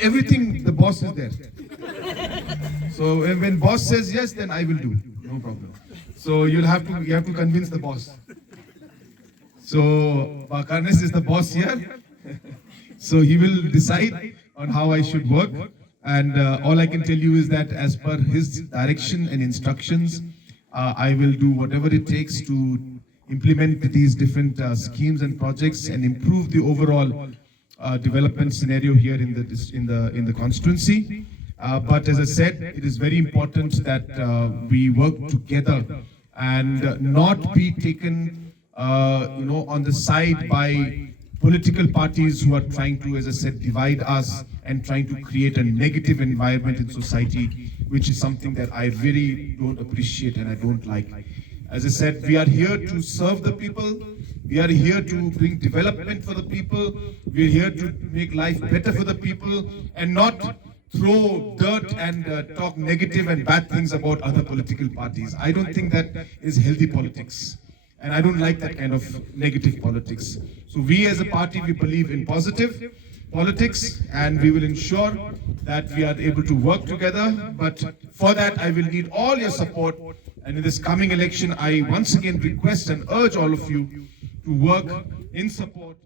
Everything, the boss is there. So when boss says yes, then I will do. No problem. So you have to convince the boss. So Karnes is the boss here. So he will decide on how I should work. And all I can tell you is that as per his direction and instructions, I will do whatever it takes to implement these different schemes and projects and improve the overall development scenario here in the constituency. But as I said, it is very important that we work together and not be taken, on the side by political parties who are trying to, as I said, divide us and trying to create a negative environment in society, which is something that I really don't appreciate and I don't like. As I said, we are here to serve the people. We are here to bring development for the people. We are here to make life better for the people and not throw dirt and talk negative and bad things about other political parties. I don't think that is healthy politics. And I don't like that kind of negative politics. So we as a party, we believe in positive politics and we will ensure that we are able to work together. But for that, I will need all your support. And in this coming election, I once again request and urge all of you to work in support.